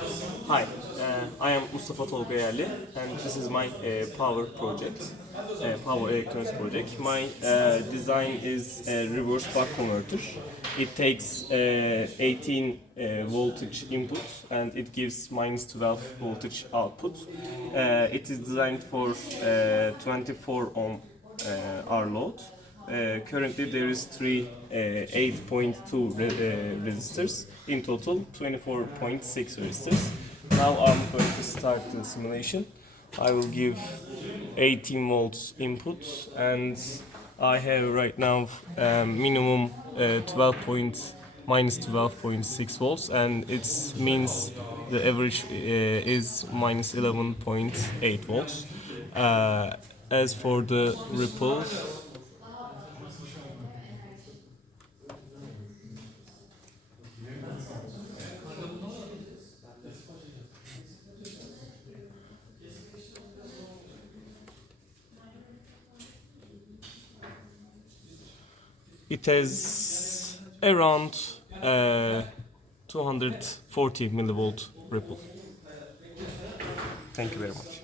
Hi, I am Mustafa Tolgayerli, and this is my power project, power electronics project. My design is a reverse buck converter. It takes 18 voltage input and it gives minus 12 voltage output. It is designed for 24 ohm R load. Currently there is three 8.2 resistors, in total 24.6 resistors. Now I'm going to start the simulation. I will give 18 volts input and I have right now minimum 12.6 volts, and it means the average is minus 11.8 volts. As for the ripple, it has around 240 millivolt ripple. Thank you very much.